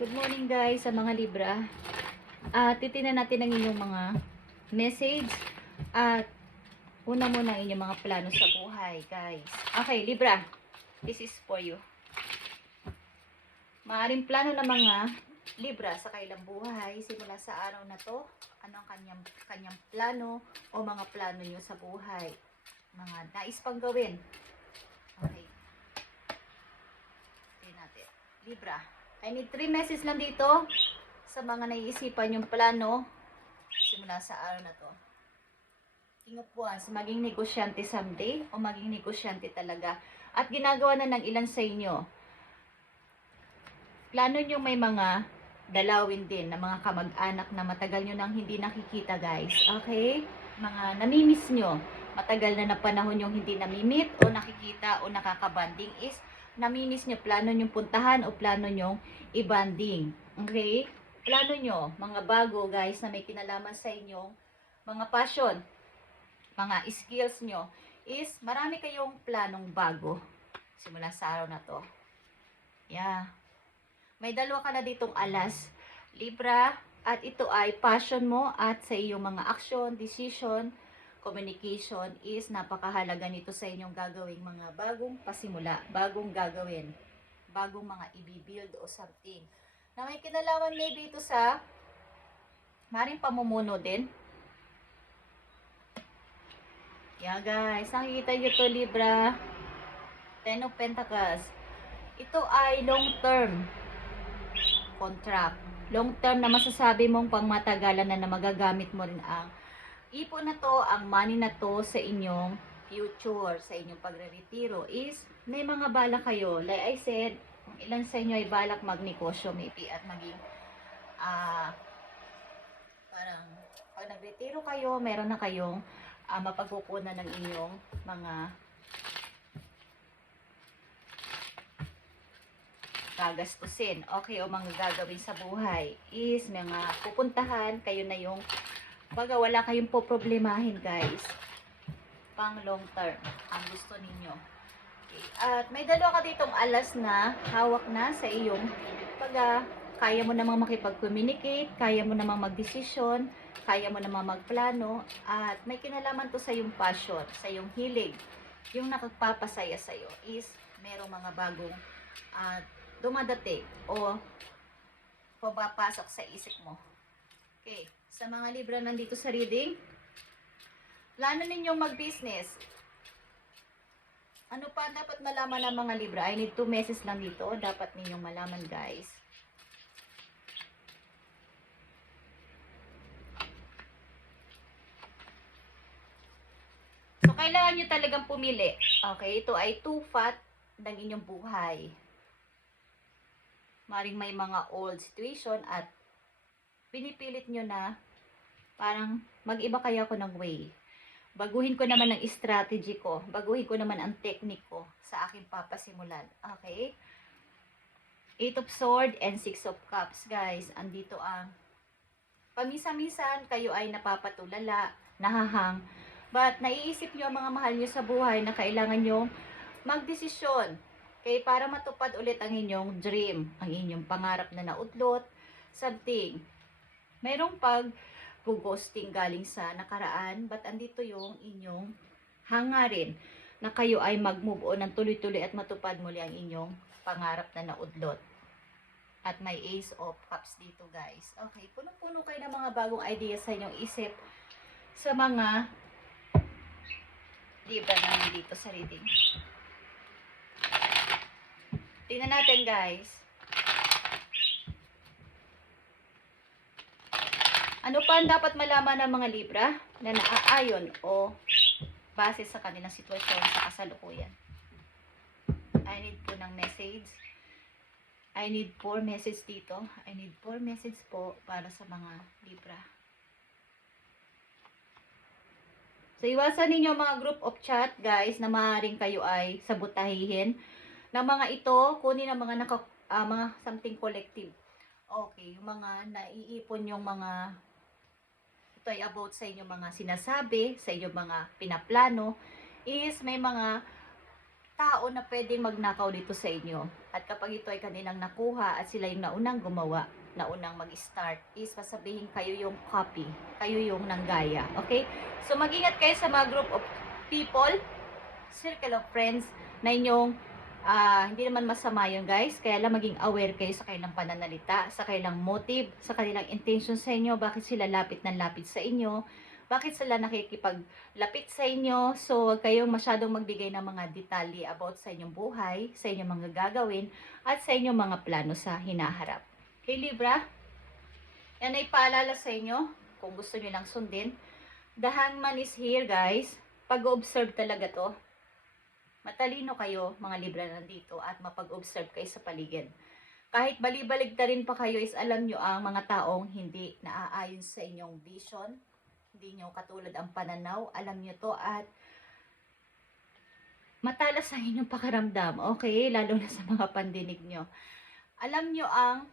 Good morning guys sa mga Libra. Titingnan natin ang inyong mga message at una muna ang inyong mga plano sa buhay guys. Okay Libra, this is for you. Maaring plano ng mga Libra sa kailang buhay simula sa araw na to. Ano ang kanyang plano o mga plano nyo sa buhay. Mga nais pang gawin. Okay. Tingnan natin. Libra. I need 3 messages lang dito sa mga naiisipan yung plano simula sa araw na to. King of Wands, maging negosyante someday o maging negosyante talaga. At ginagawa na ng ilan sa inyo. Plano nyo may mga dalawin din na mga kamag-anak na matagal nyo nang hindi nakikita guys. Okay? Mga namimiss nyo. Matagal na panahon yung hindi namimit o nakikita o nakakabanding is namimiss nyo, plano nyo puntahan o plano nyo i-banding. Okay? Plano nyo, mga bago guys na may kinalaman sa inyong mga passion, mga skills nyo, is marami kayong planong bago simula sa araw na to. Yeah. May dalawa ka na ditong alas, Libra, at ito ay passion mo at sa iyong mga action, decision, communication is napakahalaga nito sa inyong gagawing mga bagong pasimula, bagong gagawin, bagong mga i-build o something. Na may kinalaman maybe ito sa maring pamumuno din. Yeah guys, nakikita nyo to Libra, 10 of Pentacles. Ito ay long term contract. Long term na masasabi mong pangmatagalan na magagamit mo rin ang ipon na to, ang money na to sa inyong future, sa inyong pagre-retiro is may mga balak kayo. Like I said, ilan sa inyo ay balak magnegosyo maybe at maging parang pag nagretiro kayo, meron na kayong mapagkukunan ng inyong mga gagastusin. Okay, o mga gagawin sa buhay is mga pupuntahan, kayo na yung baga wala kayong poproblemahin guys. Pang long term ang gusto ninyo. Okay. At may dalawa ka ditong alas na hawak na sa iyong pag kaya mo namang makipag-communicate, kaya mo namang mag-desisyon, kaya mo namang magplano, at may kinalaman to sa iyong passion, sa iyong hilig. Yung nakapapasaya sa iyo is merong mga bagong dumadating o pumapasok sa isip mo. Okay, sa mga Libra nandito sa reading, plano ninyong mag-business. Ano pa dapat malaman ng mga Libra? I need 2 messages lang dito. Dapat ninyong malaman guys. So, kailangan nyo talagang pumili. Okay, ito ay too fat ng inyong buhay. Maring may mga old situation at pinipilit nyo na parang mag-iba kaya ako ng way. Baguhin ko naman ang strategy ko. Baguhin ko naman ang technique ko sa aking papasimulan. Okay? 8 of Swords and 6 of Cups. Guys, andito ang pamisa-misan kayo ay napapatulala, nahahang. But naiisip nyo ang mga mahal nyo sa buhay na kailangan nyo magdesisyon. Okay? Para matupad ulit ang inyong dream, ang inyong pangarap na naudlot, something. Mayroong ghosting galing sa nakaraan, but andito yung inyong hangarin na kayo ay mag-move on ng tuloy-tuloy at matupad muli ang inyong pangarap na naudlot. At may Ace of Cups dito guys. Okay, puno-puno kayo ng mga bagong ideas sa inyong isip sa mga Libra na dito sa reading. Tingnan natin guys. Ano pa ang dapat malaman ng mga Libra na naaayon o base sa kanilang sitwasyon sa kasalukuyan? I need po ng message. I need 4 message dito. I need 4 message po para sa mga Libra. So, iwasan ninyo mga group of chat guys na maaaring kayo ay sabutahihin ng mga ito. Kunin ang mga mga something collective. Okay, yung mga naiipon yung mga ito ay about sa inyong mga sinasabi, sa inyong mga pinaplano, is may mga tao na pwedeng magnakaw dito sa inyo. At kapag ito ay kanilang nakuha at sila yung naunang gumawa, naunang mag-start, is sasabihin kayo yung copy, kayo yung nanggaya. Okay? So mag-ingat kayo sa mga group of people, circle of friends na inyong hindi naman masama yun guys, kaya lang maging aware kayo sa kanilang pananalita, sa kanilang motive, sa kanilang intention sa inyo, bakit sila lapit ng lapit sa inyo, bakit sila nakikipaglapit sa inyo. So huwag kayong masyadong magbigay ng mga detalye about sa inyong buhay, sa inyong mga gagawin, at sa inyong mga plano sa hinaharap. Okay Libra? Yan ay paalala sa inyo, kung gusto nyo lang sundin. The Hangman is here guys, pag-observe talaga to. Matalino kayo, mga Libra nandito, at mapag-observe kayo sa paligid. Kahit balibaligtarin pa kayo, is alam nyo ang mga taong hindi naaayon sa inyong vision, hindi nyo katulad ang pananaw, alam nyo to, at matalas ang inyong pakaramdam, okay? Lalo na sa mga pandinig nyo. Alam nyo ang,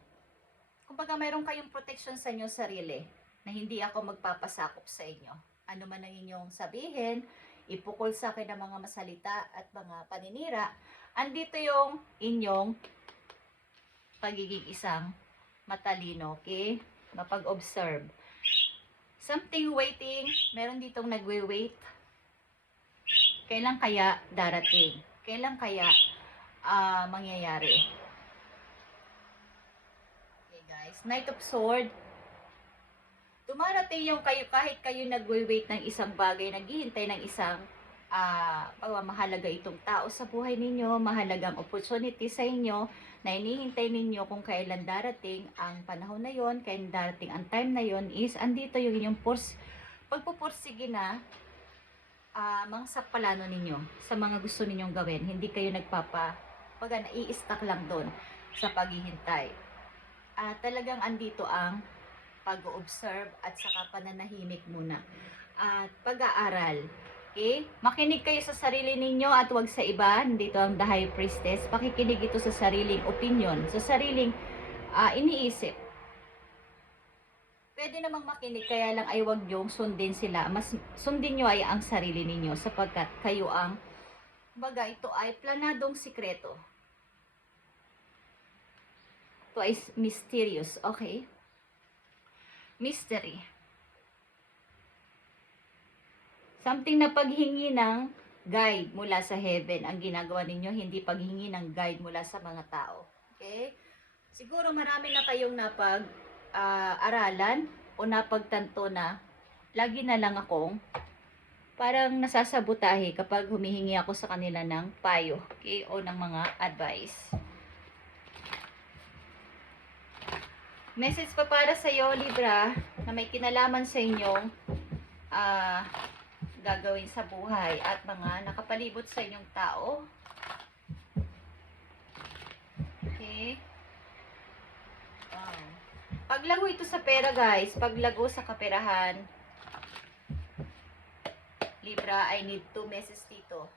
kumbaga mayroon kayong protection sa inyong sarili, na hindi ako magpapasakop sa inyo. Ano man ang inyong sabihin, ipukol sa akin ng mga masalita at mga paninira, andito yung inyong pagiging isang matalino, okay? Mapag-observe. Something waiting, meron ditong nagwe-wait. Kailan kaya darating? Kailan kaya mangyayari? Okay guys, Knight of Swords. Dumarating yung kayo, kahit kayo nagwe-wait ng isang bagay, naghihintay ng isang mahalaga itong tao sa buhay ninyo, mahalagang opportunity sa inyo, na inihintay ninyo kung kailan darating ang panahon na yon, kailan darating ang time na yon, is andito yung inyong pagpupursige na mga sa plano ninyo, sa mga gusto ninyong gawin. Hindi kayo nai-stuck lang doon sa paghihintay. Talagang andito ang pag-observe at saka pananahimik muna at pag-aaral. Okay? Makinig kayo sa sarili ninyo at wag sa iba. Nandito ang The High Priestess. Pakikinig ito sa sariling opinion, sa sariling iniisip. Pwede namang makinig, kaya lang ay wag yung sundin sila. Mas sundin nyo ay ang sarili ninyo, sapagkat kayo ang, baga ito ay planadong sikreto. Ito ay mysterious, okay? Mystery. Something na paghingi ng guide mula sa heaven ang ginagawa ninyo, hindi paghingi ng guide mula sa mga tao. Okay? Siguro marami na kayong aralan o napagtanto na lagi na lang akong parang nasasabotahe kapag humihingi ako sa kanila ng payo, okay? O ng mga advice. Message pa para sa iyo, Libra, na may kinalaman sa inyong gagawin sa buhay at mga nakapalibot sa inyong tao. Okay. Paglago ito sa pera, guys. Paglago sa kaperahan, Libra, I need 2 messages dito.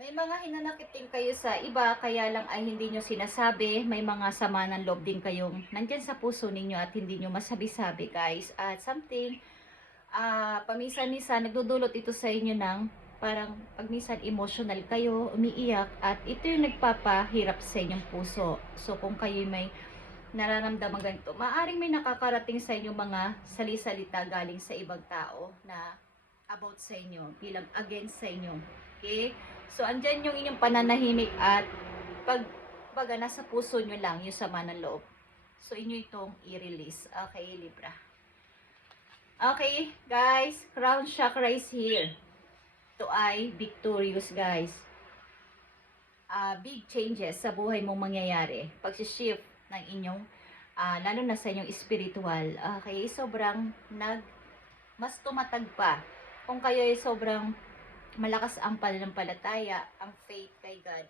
May mga hinanakit din kayo sa iba, kaya lang ay hindi nyo sinasabi. May mga sama ng loob din kayong nandyan sa puso ninyo at hindi nyo masabi-sabi, guys. At something, paminsan-minsan, nagdudulot ito sa inyo ng parang pagminsan emotional kayo, umiiyak, at ito yung nagpapahirap sa inyong puso. So kung kayo may nararamdaman ganito, maaaring may nakakarating sa inyong mga salisalita galing sa ibang tao na about sa inyo, bilang against sa inyo. Okay? So, andyan yung inyong pananahimik at pagbaga nasa puso nyo lang yung sama ng loob. So, inyo itong i-release. Okay, Libra. Okay, guys. Crown chakra is here. Ito ay victorious, guys. Big changes sa buhay mong mangyayari. Pag-shift ng inyong, lalo na sa inyong spiritual. Okay, sobrang mas tumatag pa. Kung kayo ay sobrang malakas ang pananampalataya, ang faith kay God,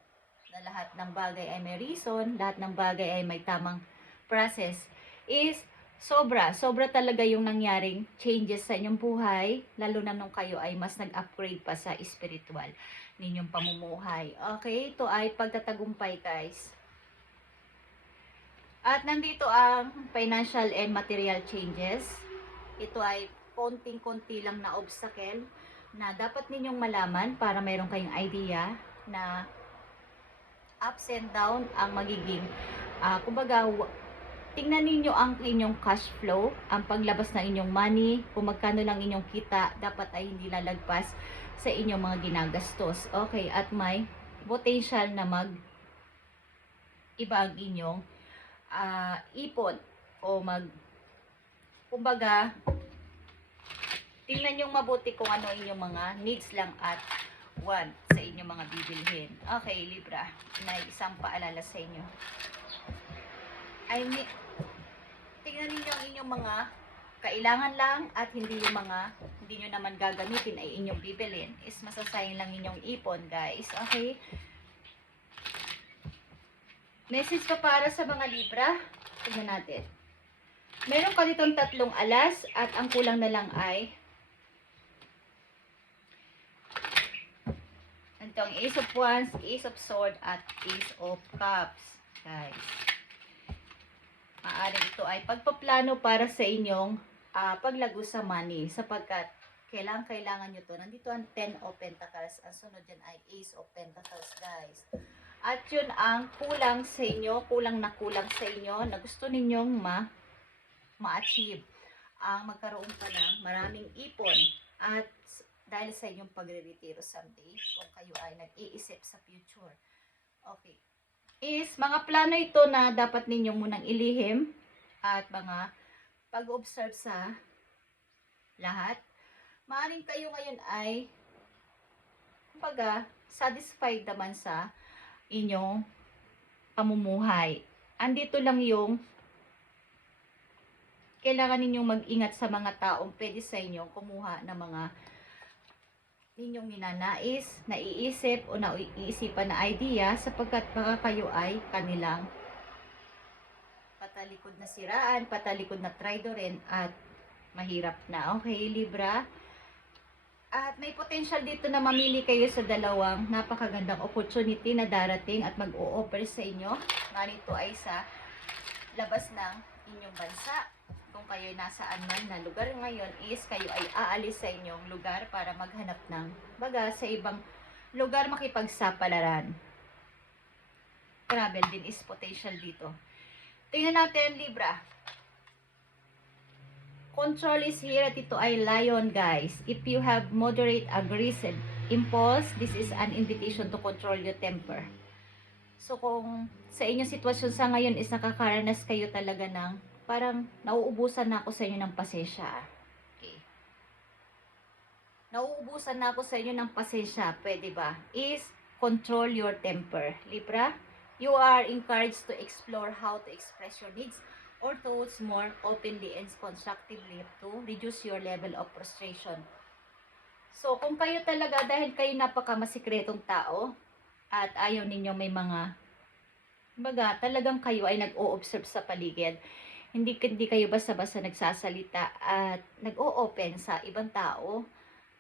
na lahat ng bagay ay may reason, lahat ng bagay ay may tamang process, is sobra talaga yung nangyaring changes sa inyong buhay, lalo na nung kayo ay mas nag-upgrade pa sa spiritual ninyong pamumuhay. Okay, ito ay pagtatagumpay, guys. At nandito ang financial and material changes. ito ay konting-konti lang na obstacle na dapat ninyong malaman para mayroon kayong idea na ups and down ang magiging kumbaga tingnan ninyo ang inyong cash flow, ang paglabas ng inyong money, kung magkano lang inyong kita, dapat ay hindi lalagpas sa inyong mga ginagastos. Okay, at may potential na iba ang inyong ipon o kumbaga, tingnan nyo mabuti kung ano inyong mga needs lang at want sa inyong mga bibilhin. Okay, Libra, may isang paalala sa inyo. Tingnan niyo ang inyong mga kailangan lang at hindi yung mga hindi nyo naman gagamitin ay inyong bibilin. Is masasayang lang inyong ipon, guys. Okay? Message pa para sa mga Libra. Tignan natin. Meron ka ditong 3 alas at ang kulang na lang ay itong Ace of Wands, Ace of Swords at Ace of Cups, guys. Maaaring ito ay pagpaplano para sa inyong paglago sa money sapagkat kailangan nyo to. Nandito ang 10 of Pentacles. Ang sunod dyan ay Ace of Pentacles, guys. At yun ang kulang sa inyo, kulang sa inyo na gusto ninyong ma-achieve. Ang magkaroon pa ng maraming ipon at dahil sa inyong pagre-retiro someday kung kayo ay nag-iisip sa future. Okay. Is mga plano ito na dapat ninyong munang ilihim at mga pag-observe sa lahat. Maaring kayo ngayon ay kumbaga satisfied naman sa inyong pamumuhay. Andito lang yung kailangan ninyong mag-ingat sa mga taong pwede sa inyong kumuha ng mga ninyong ninanais, naiisip o naiisipan na idea sapagkat baka kayo ay kanilang patalikod na siraan, patalikod na traidorin at mahirap na. Okay, Libra? At may potential dito na mamili kayo sa dalawang napakagandang opportunity na darating at mag-o-offer sa inyo. Narito ay sa labas ng inyong bansa. Kung kayo nasaan man na lugar ngayon is kayo ay aalis sa inyong lugar para maghanap ng baga sa ibang lugar makipagsapalaran. Travel din is potential dito. Tingnan natin, Libra. Control is here at ito ay Lion, guys. If you have moderate aggressive impulse, this is an invitation to control your temper. So kung sa inyong sitwasyon sa ngayon is nakakaranas kayo talaga ng parang nauubusan na ako sa inyo ng pasensya. Okay. Nauubusan na ako sa inyo ng pasensya. Pwede ba? Is control your temper. Libra, you are encouraged to explore how to express your needs or thoughts more openly and constructively to reduce your level of frustration. So, kung kayo talaga, dahil kayo napakamasikretong tao at ayaw ninyo may mga baga, talagang kayo ay nag-o-observe sa paligid. Hindi kayo basta-basta nagsasalita at nag-o-open sa ibang tao.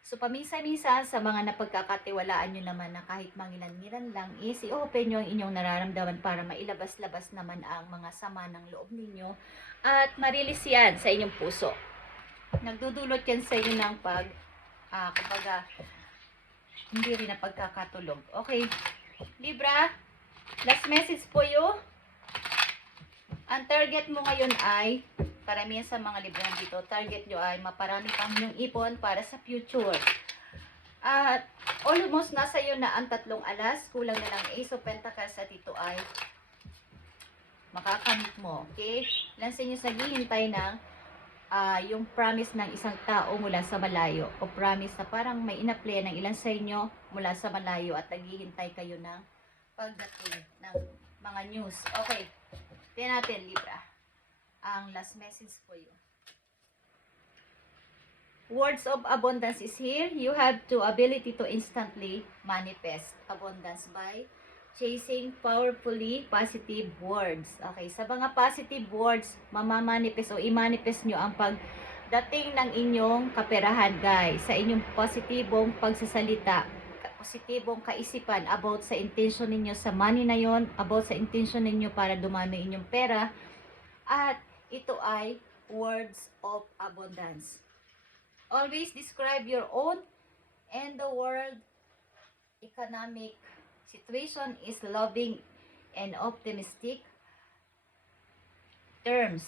So, paminsan-minsan sa mga napagkakatiwalaan nyo naman na kahit mangilan-ngilan lang is i-open nyo ang inyong nararamdaman para mailabas-labas naman ang mga sama ng loob ninyo at marilis yan sa inyong puso. Nagdudulot yan sa inyo ng kumbaga, hindi rin na pagkakatulog. Okay, Libra, last message po you. Ang target mo ngayon ay, karamihan sa mga Libra dito, target nyo ay maparami pang inyong ipon para sa future. At almost nasa iyo na ang 3 alas, kulang na lang Ace of Pentacles at ito ay makakamit mo. Okay? Ilan sa inyo naghihintay ng yung promise ng isang tao mula sa malayo o promise na parang may ina-play ng ilan sa inyo mula sa malayo at naghihintay kayo ng pagdating ng mga news. Okay. Tingnan natin, Libra. Ang last message for you. Words of abundance is here. You have the ability to instantly manifest abundance by chasing powerfully positive words. Okay, sa mga positive words, mamamanifest o i-manifest nyo ang pagdating ng inyong kaperahan, guys. Sa inyong positibong pagsasalita, positibong kaisipan about sa intention ninyo sa money na yon, about sa intention ninyo para dumami inyong pera, at ito ay words of abundance. Always describe your own and the world economic situation is loving and optimistic terms.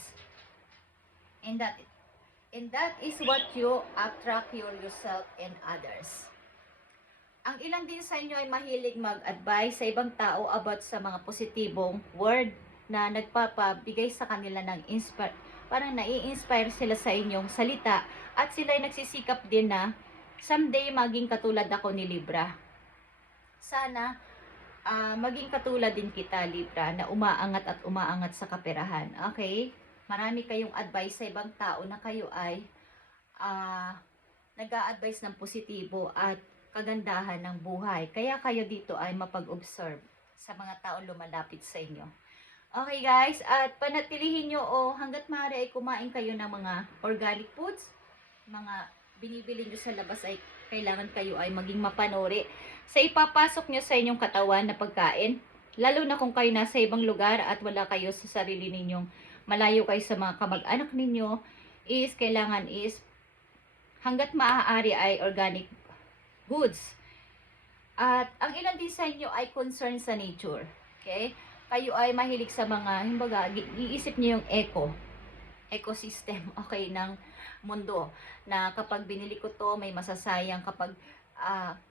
And that is what you attract yourself and others. Ang ilang din sa inyo ay mahilig mag-advise sa ibang tao about sa mga positibong word na nagpapabigay sa kanila ng parang nai-inspire sila sa inyong salita at sila ay nagsisikap din na someday maging katulad ako ni Libra. Sana maging katulad din kita, Libra, na umaangat at umaangat sa kaperahan. Okay? Marami kayong advice sa ibang tao na kayo ay nag-a-advise ng positibo at kagandahan ng buhay. Kaya kayo dito ay mapag-observe sa mga tao lumalapit sa inyo. Okay guys, at panatilihin nyo hanggat maaari ay kumain kayo ng mga organic foods. Mga binibili nyo sa labas ay kailangan kayo ay maging mapanuri sa ipapasok nyo sa inyong katawan na pagkain. Lalo na kung kayo nasa ibang lugar at wala kayo sa sarili ninyong, malayo kayo sa mga kamag-anak ninyo, is kailangan is hanggat maaari ay organic goods. At ang ilan din sa inyo ay concerned sa nature. Okay? Kayo ay mahilig sa mga, himbaga, iisip niyo yung ecosystem, okay, ng mundo. Na kapag binili ko to, may masasayang. Kapag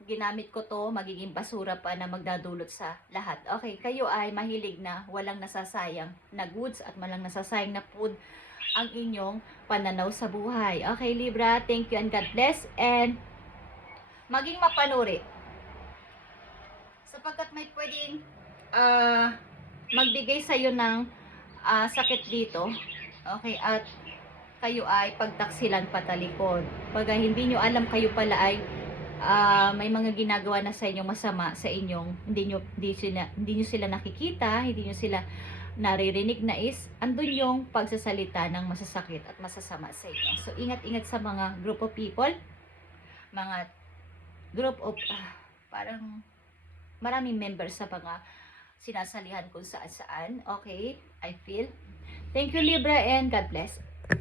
ginamit ko to, magiging basura pa na magdadulot sa lahat. Okay, kayo ay mahilig na walang nasasayang na goods at walang nasasayang na food ang inyong pananaw sa buhay. Okay, Libra, thank you and God bless. And maging mapanuri. Sapagkat may pwedeng magbigay sa iyo ng sakit dito. Okay, at kayo ay pagtaksilan patalikod. Pag hindi nyo alam, kayo pala ay may mga ginagawa na sa inyong masama sa inyong, hindi nyo sila nakikita, hindi nyo sila naririnig na is, andun yung pagsasalita ng masasakit at masasama sa inyo. So, ingat-ingat sa mga group of people, mga group of, parang maraming members sa mga sinasalihan kung saan-saan. Okay, I feel. Thank you, Libra, and God bless.